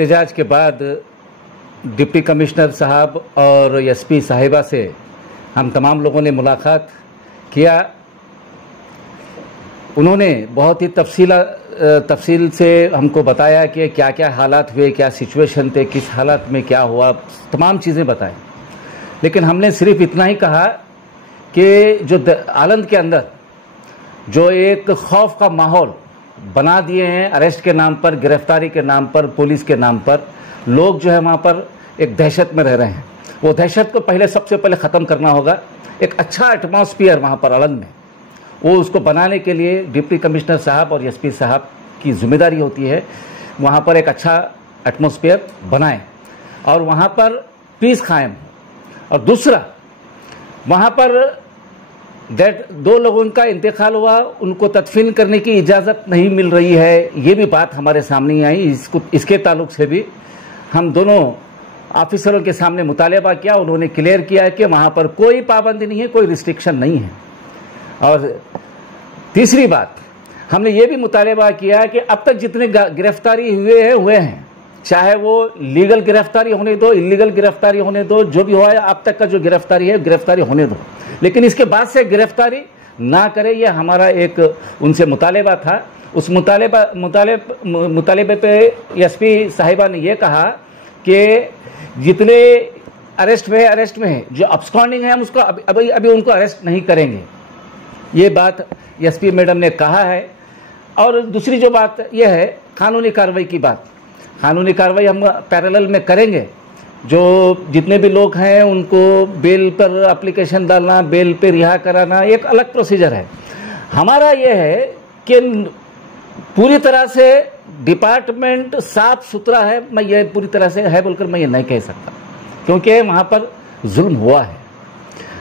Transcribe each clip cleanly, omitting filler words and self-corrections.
एहतजाज के बाद डिप्टी कमिश्नर साहब और एसपी साहिबा से हम तमाम लोगों ने मुलाकात किया। उन्होंने बहुत ही तफसील से हमको बताया कि क्या क्या हालात हुए, क्या सिचुएशन थे, किस हालात में क्या हुआ, तमाम चीज़ें बताएं। लेकिन हमने सिर्फ इतना ही कहा कि जो आलंद के अंदर जो एक खौफ का माहौल बना दिए हैं अरेस्ट के नाम पर, गिरफ्तारी के नाम पर, पुलिस के नाम पर, लोग जो है वहाँ पर एक दहशत में रह रहे हैं। वो दहशत को सबसे पहले ख़त्म करना होगा। एक अच्छा एटमॉस्फेयर वहाँ पर आलंद में, वो उसको बनाने के लिए डिप्टी कमिश्नर साहब और एसपी साहब की जिम्मेदारी होती है। वहाँ पर एक अच्छा एटमॉस्फेयर बनाएं और वहाँ पर पीस कायम। और दूसरा, वहाँ पर दो लोगों का इंतकाल हुआ, उनको तदफीन करने की इजाज़त नहीं मिल रही है, ये भी बात हमारे सामने आई। इसके ताल्लुक से भी हम दोनों ऑफिसरों के सामने मुतालबा किया। उन्होंने क्लियर किया है कि वहाँ पर कोई पाबंदी नहीं है, कोई रिस्ट्रिक्शन नहीं है। और तीसरी बात, हमने ये भी मुतालबा किया कि अब तक जितने गिरफ्तारी हुए हैं, चाहे वो लीगल गिरफ्तारी होने दो, इलीगल गिरफ्तारी होने दो, जो भी हुआ है अब तक का जो गिरफ्तारी है, गिरफ्तारी होने दो, लेकिन इसके बाद से गिरफ्तारी ना करे, ये हमारा एक उनसे मुतालबा था। उस मुतालबे पे एसपी साहिबा ने ये कहा कि जितने अरेस्ट में है, जो अब्सकॉन्डिंग है, हम उसको अभी उनको अरेस्ट नहीं करेंगे। ये बात एसपी मैडम ने कहा है। और दूसरी जो बात यह है कानूनी कार्रवाई की बात, कानूनी कार्रवाई हम पैरेलल में करेंगे। जो जितने भी लोग हैं उनको बेल पर एप्लीकेशन डालना, बेल पे रिहा कराना एक अलग प्रोसीजर है। हमारा ये है कि पूरी तरह से डिपार्टमेंट साफ सुथरा है। मैं ये पूरी तरह से है बोलकर मैं ये नहीं कह सकता, क्योंकि वहाँ पर जुल्म हुआ है।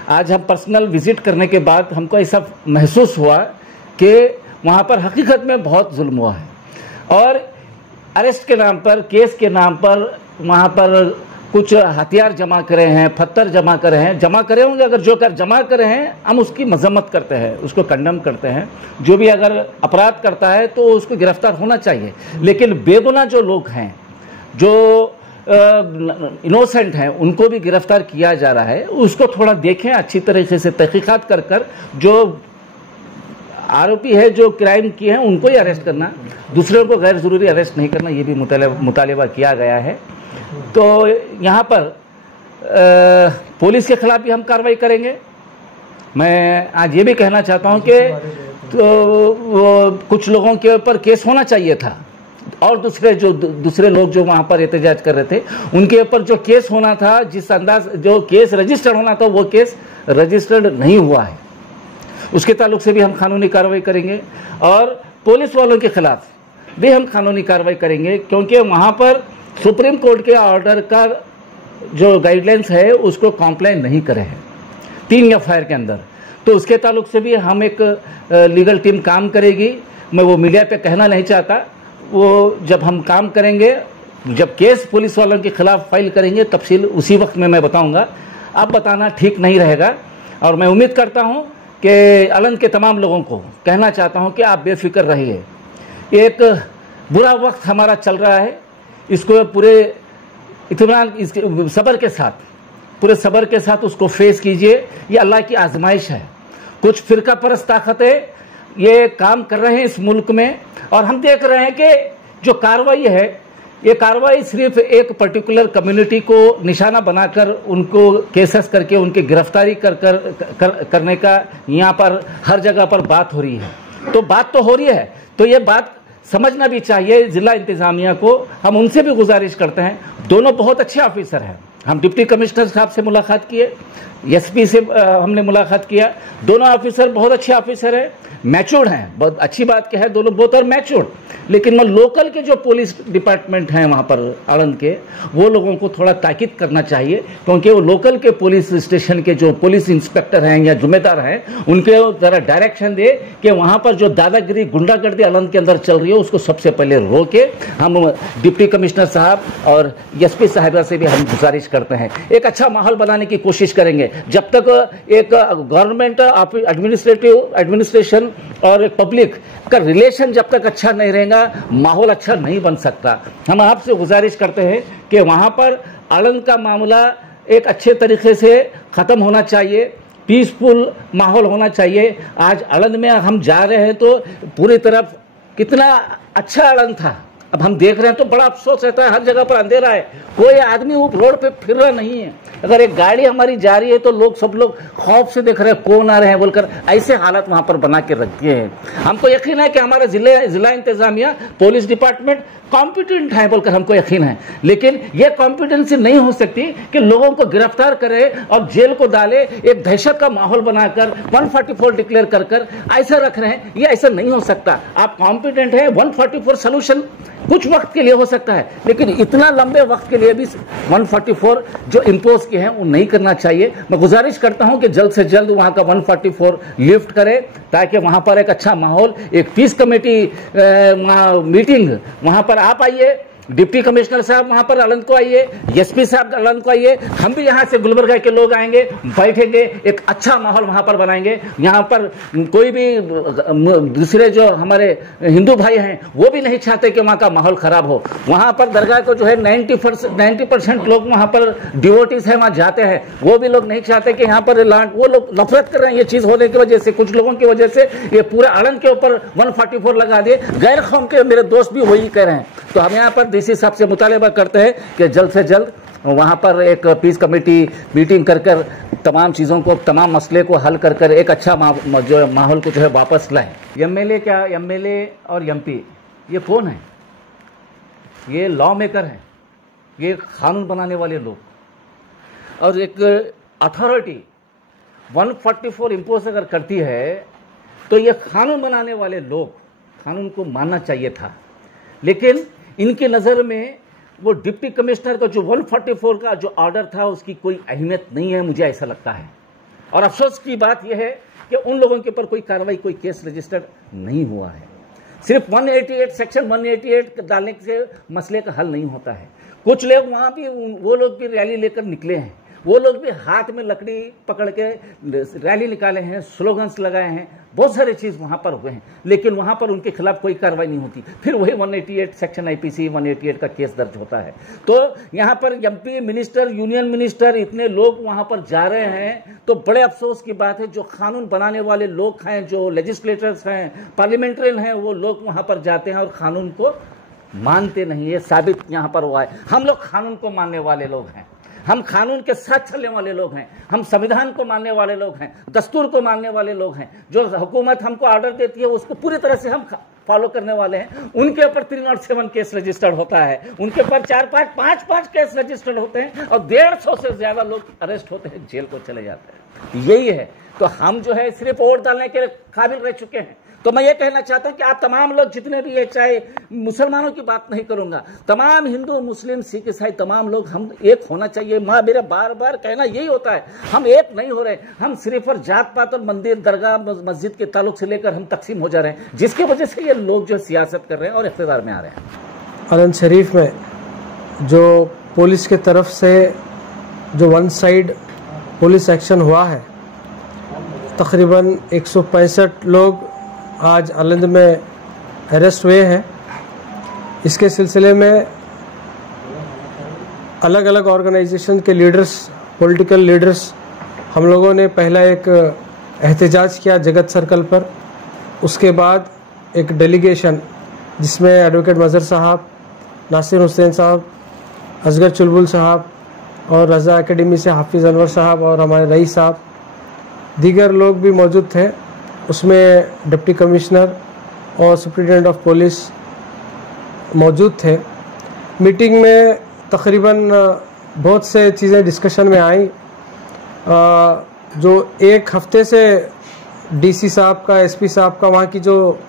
आज हम पर्सनल विजिट करने के बाद हमको ऐसा महसूस हुआ कि वहाँ पर हकीकत में बहुत जुल्म हुआ है। और अरेस्ट के नाम पर, केस के नाम पर वहाँ पर कुछ हथियार जमा करे हैं, पत्थर जमा करे होंगे। अगर जो कर जमा करे हैं, हम उसकी मजम्मत करते हैं, उसको कंडम करते हैं। जो भी अगर अपराध करता है तो उसको गिरफ्तार होना चाहिए। लेकिन बेगुनाह जो लोग हैं, जो इनोसेंट हैं, उनको भी गिरफ्तार किया जा रहा है। उसको थोड़ा देखें, अच्छी तरीके से तहकीकात कर जो आरोपी है, जो क्राइम किए हैं, उनको ही अरेस्ट करना, दूसरों को गैर ज़रूरी अरेस्ट नहीं करना, ये भी मुतालबा किया गया है। तो यहाँ पर पुलिस के खिलाफ भी हम कार्रवाई करेंगे। मैं आज ये भी कहना चाहता हूँ कि तो कुछ लोगों के ऊपर केस होना चाहिए था, और दूसरे लोग जो वहाँ पर एहतजाज कर रहे थे उनके ऊपर जो केस होना था, जिस अंदाज जो केस रजिस्टर्ड होना था, वो केस रजिस्टर्ड नहीं हुआ है। उसके ताल्लुक से भी हम कानूनी कार्रवाई करेंगे। और पुलिस वालों के खिलाफ भी हम कानूनी कार्रवाई करेंगे, क्योंकि वहाँ पर सुप्रीम कोर्ट के ऑर्डर का जो गाइडलाइंस है उसको कॉम्प्लाई नहीं करे हैं 3 एफआईआर के अंदर। तो उसके ताल्लुक से भी हम एक लीगल टीम काम करेगी। मैं वो मीडिया पे कहना नहीं चाहता। वो जब हम काम करेंगे, जब केस पुलिस वालों के खिलाफ फाइल करेंगे, तफसील उसी वक्त में मैं बताऊंगा। अब बताना ठीक नहीं रहेगा। और मैं उम्मीद करता हूं कि आलंद के तमाम लोगों को कहना चाहता हूं कि आप बेफिक्र रहिए। एक बुरा वक्त हमारा चल रहा है, इसको पूरे इत्मीनान, सब्र के साथ, पूरे सब्र के साथ उसको फेस कीजिए। ये अल्लाह की आजमाइश है। कुछ फिरका परस्त ताकतें ये काम कर रहे हैं इस मुल्क में, और हम देख रहे हैं कि जो कार्रवाई है, ये कार्रवाई सिर्फ एक पर्टिकुलर कम्युनिटी को निशाना बनाकर उनको केसेस करके उनकी गिरफ्तारी करने का यहाँ पर हर जगह पर बात हो रही है। तो बात तो हो रही है, तो ये बात समझना भी चाहिए जिला इंतजामिया को। हम उनसे भी गुजारिश करते हैं, दोनों बहुत अच्छे ऑफिसर हैं। हम डिप्टी कमिश्नर साहब से मुलाकात किए, एसपी से हमने मुलाकात किया। दोनों ऑफिसर बहुत अच्छे ऑफिसर हैं, मैच्योर्ड हैं। बहुत अच्छी बात क्या है, दोनों बहुत और मैच्योर्ड। लेकिन लोकल के जो पुलिस डिपार्टमेंट हैं वहाँ पर आलंद के, वो लोगों को थोड़ा ताकीद करना चाहिए, क्योंकि वो लोकल के पुलिस स्टेशन के जो पुलिस इंस्पेक्टर हैं या जिम्मेदार हैं, उनके ज़रा डायरेक्शन दे कि वहाँ पर जो दादागिरी, गुंडागर्दी आलंद के अंदर चल रही है, उसको सबसे पहले रोके। हम डिप्टी कमिश्नर साहब और एसपी साहिबा से भी हम गुजारिश करते हैं, एक अच्छा माहौल बनाने की कोशिश करेंगे। जब तक एक गवर्नमेंट एडमिनिस्ट्रेशन और एक पब्लिक का रिलेशन जब तक अच्छा नहीं रहेगा, माहौल अच्छा नहीं बन सकता। हम आपसे गुजारिश करते हैं कि वहाँ पर आलंद का मामला एक अच्छे तरीके से ख़त्म होना चाहिए, पीसफुल माहौल होना चाहिए। आज आलंद में हम जा रहे हैं तो पूरी तरफ कितना अच्छा आलंद था, अब हम देख रहे हैं तो बड़ा अफसोस रहता है। हर जगह पर अंधेरा है, कोई आदमी वो रोड पे फिर रहा नहीं है। अगर एक गाड़ी हमारी जा रही है तो सब लोग खौफ से देख रहे हैं कौन आ रहे हैं बोलकर, ऐसे हालत वहाँ पर बना के रख दिए हैं। हमको यकीन है कि हमारे जिला इंतजामिया, पुलिस डिपार्टमेंट कॉम्पिटेंट है बोलकर हमको यकीन है, लेकिन ये कॉम्पिटेंसी नहीं हो सकती कि लोगों को गिरफ्तार करे और जेल को डाले, एक दहशत का माहौल बनाकर 144 डिक्लेयर कर ऐसा रख रहे हैं। ये ऐसा नहीं हो सकता। आप कॉम्पिटेंट है, 144 सोल्यूशन कुछ वक्त के लिए हो सकता है, लेकिन इतना लंबे वक्त के लिए भी 144 जो इम्पोज किए हैं वो नहीं करना चाहिए। मैं गुजारिश करता हूं कि जल्द से जल्द वहां का 144 लिफ्ट करें, ताकि वहां पर एक अच्छा माहौल, एक पीस कमेटी मीटिंग वहां पर आप आइए, डिप्टी कमिश्नर साहब वहां पर आलंद को आइए, एसपी साहब आलंद को आइए, हम भी यहाँ से गुलबर्गा के लोग आएंगे, बैठेंगे, एक अच्छा माहौल वहां पर बनाएंगे। यहाँ पर कोई भी दूसरे जो हमारे हिंदू भाई हैं वो भी नहीं चाहते कि वहाँ का माहौल खराब हो। वहाँ पर दरगाह को जो है 90% लोग वहाँ पर डिवोटीज हैं, वहाँ जाते हैं, वो भी लोग नहीं चाहते कि यहाँ पर वो लोग नफरत कर रहे हैं ये चीज होने की वजह से, कुछ लोगों की वजह से ये पूरे आलंद के ऊपर 144 लगा दिए। गैर कौम के मेरे दोस्त भी वही कह रहे हैं। तो हम यहाँ पर डीसी साहब से मुतालबा करते हैं कि जल्द से जल्द वहाँ पर एक पीस कमेटी मीटिंग कर तमाम चीज़ों को, तमाम मसले को हल कर एक अच्छा जो माहौल को जो है वापस लाएं। एमएलए और एमपी ये कौन है? ये लॉ मेकर हैं, ये कानून बनाने वाले लोग, और एक अथॉरिटी 144 इम्पोज अगर करती है तो ये कानून बनाने वाले लोग कानून को मानना चाहिए था, लेकिन इनकी नज़र में वो डिप्टी कमिश्नर का जो 144 का जो ऑर्डर था उसकी कोई अहमियत नहीं है, मुझे ऐसा लगता है। और अफसोस की बात यह है कि उन लोगों के ऊपर कोई कार्रवाई, कोई केस रजिस्टर्ड नहीं हुआ है। सिर्फ 188 सेक्शन 188 डालने से मसले का हल नहीं होता है। कुछ लोग वहाँ भी, वो लोग भी रैली लेकर निकले हैं, वो लोग भी हाथ में लकड़ी पकड़ के रैली निकाले हैं, स्लोगन्स लगाए हैं, बहुत सारी चीज़ वहाँ पर हुए हैं, लेकिन वहाँ पर उनके खिलाफ कोई कार्रवाई नहीं होती। फिर वही 188 सेक्शन आईपीसी 188 का केस दर्ज होता है। तो यहाँ पर एमपी मिनिस्टर, यूनियन मिनिस्टर, इतने लोग वहाँ पर जा रहे हैं, तो बड़े अफसोस की बात है जो कानून बनाने वाले लोग हैं, जो लेजिस्लेटर्स हैं, पार्लियामेंट्रियन हैं, वो लोग वहाँ पर जाते हैं और कानून को मानते नहीं। ये साबित यहाँ पर हुआ है। हम लोग कानून को मानने वाले लोग हैं, हम कानून के साथ चलने वाले लोग हैं, हम संविधान को मानने वाले लोग हैं, दस्तूर को मानने वाले लोग हैं। जो हुकूमत हमको ऑर्डर देती है उसको पूरी तरह से हम फॉलो करने वाले हैं। उनके ऊपर 307 केस रजिस्टर्ड होता है, उनके ऊपर 4-5 केस रजिस्टर्ड होते हैं, और 150 से ज्यादा लोग अरेस्ट होते हैं, जेल को चले जाते हैं। यही है। तो हम जो है सिर्फ वोट डालने के काबिल रह चुके हैं। तो मैं ये कहना चाहता हूं कि आप तमाम लोग जितने भी है, चाहे मुसलमानों की बात नहीं करूंगा, तमाम हिंदू, मुस्लिम, सिख, ईसाई, तमाम लोग हम एक होना चाहिए। मेरा बार बार कहना यही होता है, हम एक नहीं हो रहे, हम सिर्फ और जात पात और मंदिर, दरगाह, मस्जिद के ताल्लुक से लेकर हम तकसीम हो जा रहे हैं, जिसकी वजह से ये लोग जो सियासत कर रहे हैं और इख्तिदार में आ रहे हैं। आलंद शरीफ में जो पुलिस के तरफ से जो वन साइड पुलिस एक्शन हुआ है, तकरीबन 165 लोग आज आलंद में अरेस्ट हुए हैं। इसके सिलसिले में अलग अलग ऑर्गेनाइजेशन के लीडर्स, पॉलिटिकल लीडर्स, हम लोगों ने पहला एक एहतजाज किया जगत सर्कल पर। उसके बाद एक डेलीगेशन जिसमें एडवोकेट मज़हर साहब, नासिर हुसैन साहब, असगर चुलबुल साहब और रज़ा एकेडमी से हाफिज़ अनवर साहब और हमारे रईस साहब, दीगर लोग भी मौजूद थे। उसमें डिप्टी कमिश्नर और सुप्रिटेंडेंट ऑफ पुलिस मौजूद थे। मीटिंग में तकरीबन बहुत से चीज़ें डिस्कशन में आई। जो एक हफ्ते से डीसी साहब का, एसपी साहब का, वहाँ की जो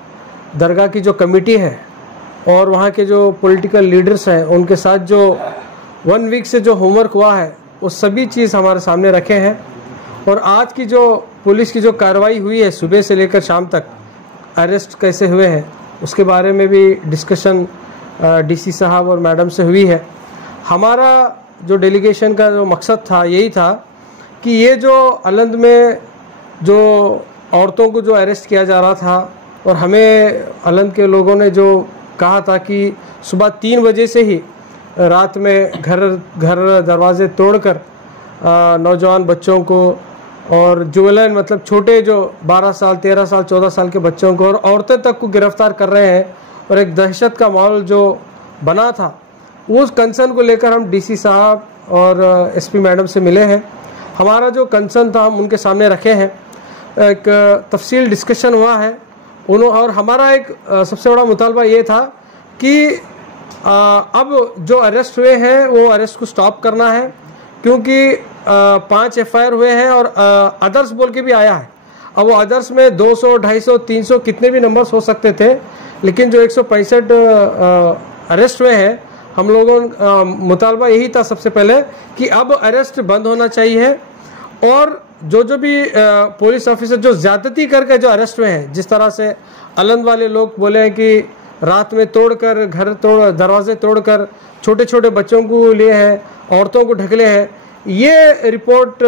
दरगाह की जो कमेटी है और वहाँ के जो पॉलिटिकल लीडर्स हैं, उनके साथ जो 1 वीक से जो होमवर्क हुआ है वो सभी चीज़ हमारे सामने रखे हैं। और आज की जो पुलिस की जो कार्रवाई हुई है, सुबह से लेकर शाम तक अरेस्ट कैसे हुए हैं, उसके बारे में भी डिस्कशन डीसी साहब और मैडम से हुई है। हमारा जो डेलीगेशन का जो मकसद था यही था कि ये जो अलंद में जो औरतों को जो अरेस्ट किया जा रहा था और हमें अलंद के लोगों ने जो कहा था कि सुबह 3 बजे से ही रात में घर दरवाजे तोड़कर नौजवान बच्चों को और जुवेलाइन मतलब छोटे जो 12 साल 13 साल 14 साल के बच्चों को और औरतें तक को गिरफ्तार कर रहे हैं और एक दहशत का माहौल जो बना था, उस कंसर्न को लेकर हम डीसी साहब और एसपी मैडम से मिले हैं। हमारा जो कंसर्न था हम उनके सामने रखे हैं, एक तफसील डिस्कशन हुआ है और हमारा एक सबसे बड़ा मुतालबा ये था कि अब जो अरेस्ट हुए हैं वो अरेस्ट को स्टॉप करना है, क्योंकि 5 FIR हुए हैं और अदर्स बोल के भी आया है। अब वो अदर्स में 200, 250, 300 कितने भी नंबर्स हो सकते थे, लेकिन जो 165 अरेस्ट हुए हैं, हम लोगों मुतालबा यही था सबसे पहले कि अब अरेस्ट बंद होना चाहिए और जो भी पुलिस ऑफिसर जो ज्यादती करके जो अरेस्ट हुए हैं, जिस तरह से अलंद वाले लोग बोले हैं कि रात में तोड़कर दरवाजे तोड़कर छोटे छोटे बच्चों को लिए हैं, औरतों को ढकले हैं, ये रिपोर्ट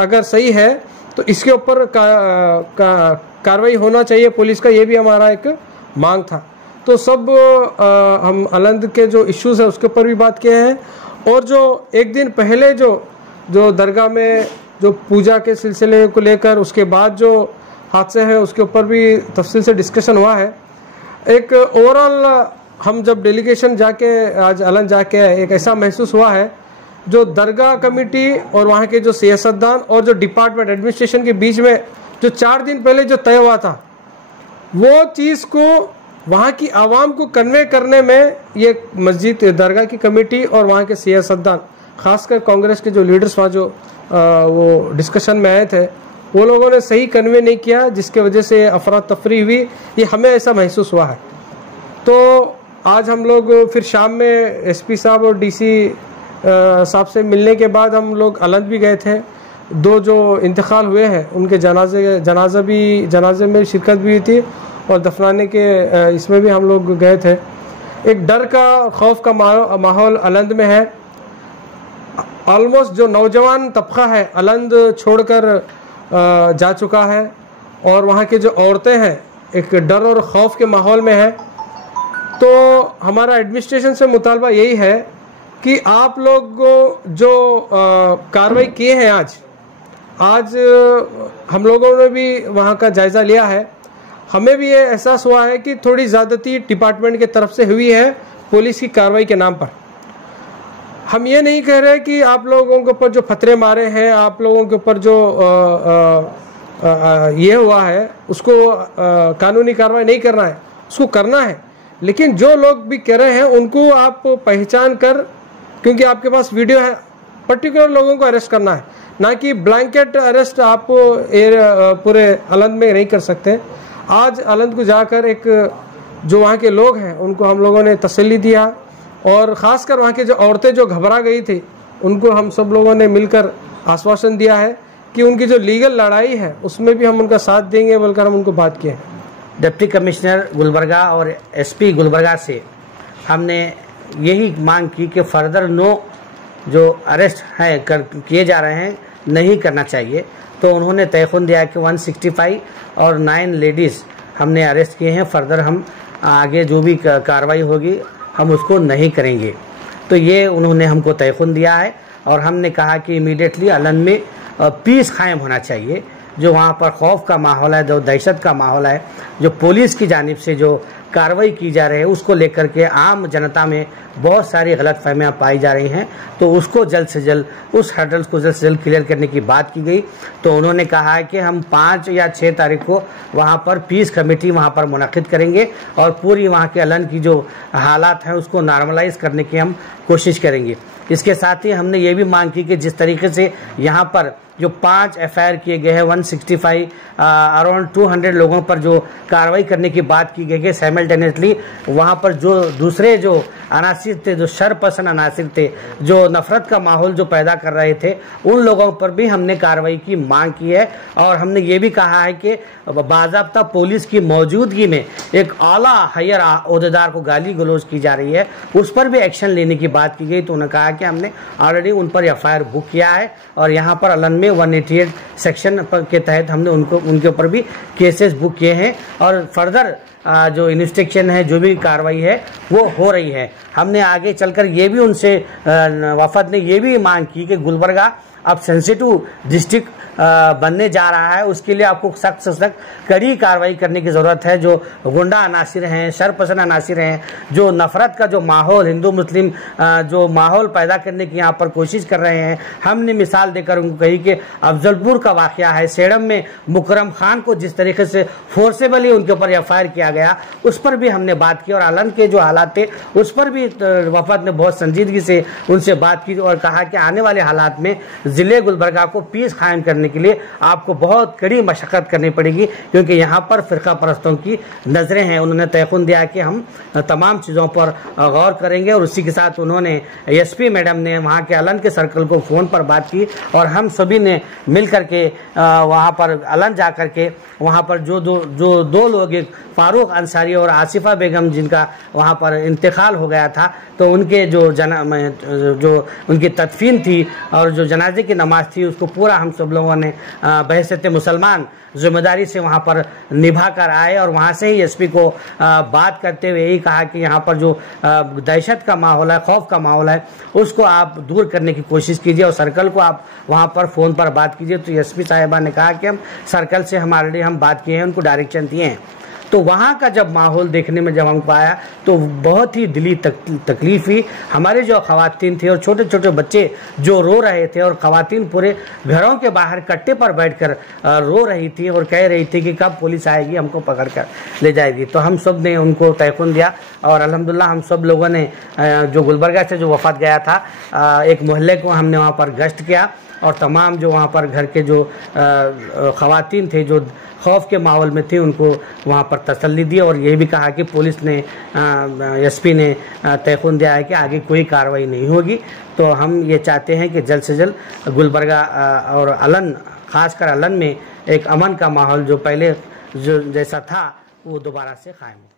अगर सही है तो इसके ऊपर कार्रवाई होना चाहिए पुलिस का, ये भी हमारा एक मांग था। तो सब हम अलंद के जो इश्यूज है उसके ऊपर भी बात किए हैं और जो एक दिन पहले जो दरगाह में जो पूजा के सिलसिले को लेकर उसके बाद जो हादसे हैं उसके ऊपर भी तफसील से डिस्कशन हुआ है। एक ओवरऑल हम जब डेलीगेशन जाके आज अलंद जाके आए, एक ऐसा महसूस हुआ है जो दरगाह कमेटी और वहाँ के जो सियासतदान और जो डिपार्टमेंट एडमिनिस्ट्रेशन के बीच में जो 4 दिन पहले जो तय हुआ था, वो चीज़ को वहाँ की आवाम को कन्वे करने में ये मस्जिद दरगाह की कमेटी और वहाँ के सियासतदान, खासकर कांग्रेस के जो लीडर्स वहाँ जो वो डिस्कशन में आए थे, वो लोगों ने सही कन्वे नहीं किया, जिसके वजह से अफरा तफरी हुई, ये हमें ऐसा महसूस हुआ है। तो आज हम लोग फिर शाम में एसपी साहब और डीसी साहब से मिलने के बाद हम लोग अलंद भी गए थे। 2 जो इंतकाल हुए हैं उनके जनाजे में शिरकत भी हुई थी और दफनाने के इसमें भी हम लोग गए थे। एक डर का खौफ का माहौल अलंद में है। ऑलमोस्ट जो नौजवान तबका है अलंद छोड़कर जा चुका है और वहाँ के जो औरतें हैं एक डर और खौफ के माहौल में है। तो हमारा एडमिनिस्ट्रेशन से मुतालबा यही है कि आप लोग जो कार्रवाई किए हैं आज हम लोगों ने भी वहाँ का जायज़ा लिया है। हमें भी ये एहसास हुआ है कि थोड़ी ज़्यादती डिपार्टमेंट की तरफ से हुई है पुलिस की कार्रवाई के नाम पर। हम ये नहीं कह रहे कि आप लोगों के ऊपर जो फतरे मारे हैं, आप लोगों के ऊपर जो ये हुआ है उसको कानूनी कार्रवाई नहीं करना है, उसको करना है, लेकिन जो लोग भी कह रहे हैं उनको आप पहचान कर, क्योंकि आपके पास वीडियो है, पर्टिकुलर लोगों को अरेस्ट करना है, ना कि ब्लैंकेट अरेस्ट आप पूरे अलंद में नहीं कर सकते। आज अलंद को जाकर एक जो वहाँ के लोग हैं उनको हम लोगों ने तसल्ली दिया और ख़ासकर वहाँ के जो औरतें जो घबरा गई थी उनको हम सब लोगों ने मिलकर आश्वासन दिया है कि उनकी जो लीगल लड़ाई है उसमें भी हम उनका साथ देंगे बोलकर हम उनको बात किए। डिप्टी कमिश्नर गुलबर्गा और एसपी गुलबर्गा से हमने यही मांग की कि फर्दर जो अरेस्ट है किए जा रहे हैं नहीं करना चाहिए। तो उन्होंने तयखुन दिया कि 165 और 9 लेडीज़ हमने अरेस्ट किए हैं, फर्दर हम आगे जो भी कार्रवाई होगी हम उसको नहीं करेंगे। तो ये उन्होंने हमको तयखुन दिया है और हमने कहा कि इमीडिएटली अलंद में पीस कायम होना चाहिए। जो वहाँ पर खौफ का माहौल है, जो दहशत का माहौल है, जो पुलिस की जानिब से जो कार्रवाई की जा रही है उसको लेकर के आम जनता में बहुत सारी गलतफहमियां पाई जा रही हैं। तो उसको जल्द से जल्द, उस हर्डल्स को जल्द से जल्द क्लियर करने की बात की गई। तो उन्होंने कहा है कि हम 5 या 6 तारीख को वहाँ पर पीस कमेटी वहाँ पर मुनक़िद करेंगे और पूरी वहाँ के अलंद की जो हालात हैं उसको नॉर्मलाइज करने की हम कोशिश करेंगे। इसके साथ ही हमने ये भी मांग की कि जिस तरीके से यहाँ पर जो 5 FIR किए गए हैं, 165 अराउंड 200 लोगों पर जो कार्रवाई करने की बात की गई है साइमल्टेनियसली। वहाँ पर जो दूसरे जो अनासिर थे, जो शरपसंद अनासिर थे, जो नफरत का माहौल जो पैदा कर रहे थे, उन लोगों पर भी हमने कार्रवाई की मांग की है। और हमने ये भी कहा है कि बाज़ाब्ता पुलिस की मौजूदगी में एक आला हायर ओहदेदार को गाली गलौज की जा रही है, उस पर भी एक्शन लेने की बात की गई। तो उन्होंने कहा कि हमने ऑलरेडी उन पर FIR बुक किया है और यहाँ पर अलन में 188 सेक्शन के तहत हमने उनके ऊपर भी केसेस बुक किए हैं और फर्दर जो इन्वेस्टिगेशन है, जो भी कार्रवाई है वो हो रही है। हमने आगे चलकर ये भी उनसे वफद ने ये भी मांग की कि गुलबर्गा अब सेंसिटिव डिस्ट्रिक्ट बनने जा रहा है, उसके लिए आपको सख्त से सख्त कड़ी कार्रवाई करने की ज़रूरत है। जो गुंडा अनासिर हैं, शरपसंद अनासिर हैं, जो नफ़रत का जो माहौल, हिंदू मुस्लिम जो माहौल पैदा करने की यहाँ पर कोशिश कर रहे हैं, हमने मिसाल देकर उनको कही कि अफजलपुर का वाक़या है, सेडम में मुकरम खान को जिस तरीके से फोर्सेबली उनके ऊपर FIR किया गया, उस पर भी हमने बात की। और अलन के जो हालात थे उस पर भी वफद ने बहुत संजीदगी से उनसे बात की और कहा कि आने वाले हालात में ज़िले गुलबर्गा को पीस कायम करने के लिए आपको बहुत कड़ी मशक्कत करनी पड़ेगी, क्योंकि यहाँ पर फ़िरका परस्तों की नज़रें हैं। उन्होंने तयक़ुन दिया कि हम तमाम चीज़ों पर गौर करेंगे। और उसी के साथ उन्होंने SP मैडम ने वहाँ के अलन के सर्कल को फ़ोन पर बात की और हम सभी ने मिल कर के वहाँ पर अलन जा कर के वहाँ पर जो दो लोग, एक फारूक अंसारी और आसिफा बेगम, जिनका वहाँ पर इंतकाल हो गया था, तो उनके जो उनकी तदफीन थी और जो जनाजे की नमाज थी, उसको पूरा हम सब लोगों ने बहैसियत मुसलमान जिम्मेदारी से वहाँ पर निभा कर आए। और वहाँ से ही SP को बात करते हुए यही कहा कि यहाँ पर जो दहशत का माहौल है, खौफ का माहौल है, उसको आप दूर करने की कोशिश कीजिए और सर्कल को आप वहाँ पर फ़ोन पर बात कीजिए। तो SP साहिबा ने कहा कि हम सर्कल से ऑलरेडी हम बात किए हैं, उनको डायरेक्शन दिए हैं। तो वहाँ का जब माहौल देखने में जब हमको आया तो बहुत ही दिली तकलीफ हुई। हमारे जो ख़वातीन थे और छोटे छोटे बच्चे जो रो रहे थे और ख़वातीन पूरे घरों के बाहर कट्टे पर बैठकर रो रही थी और कह रही थी कि कब पुलिस आएगी, हमको पकड़ कर ले जाएगी। तो हम सब ने उनको तयक़ुन दिया और अल्हम्दुलिल्लाह हम सब लोगों ने जो गुलबर्गा से जो वफद गया था, एक मोहल्ले को हमने वहाँ पर गश्त किया और तमाम जो वहाँ पर घर के जो ख़वातीन थे जो खौफ के माहौल में थे, उनको वहाँ पर तसल्ली दी। और ये भी कहा कि पुलिस ने SP ने तयक़ुन दिया है कि आगे कोई कार्रवाई नहीं होगी। तो हम ये चाहते हैं कि जल्द से जल्द गुलबर्गा और अलन, ख़ासकर अलन में एक अमन का माहौल जो पहले जो जैसा था वो दोबारा से कायम हो।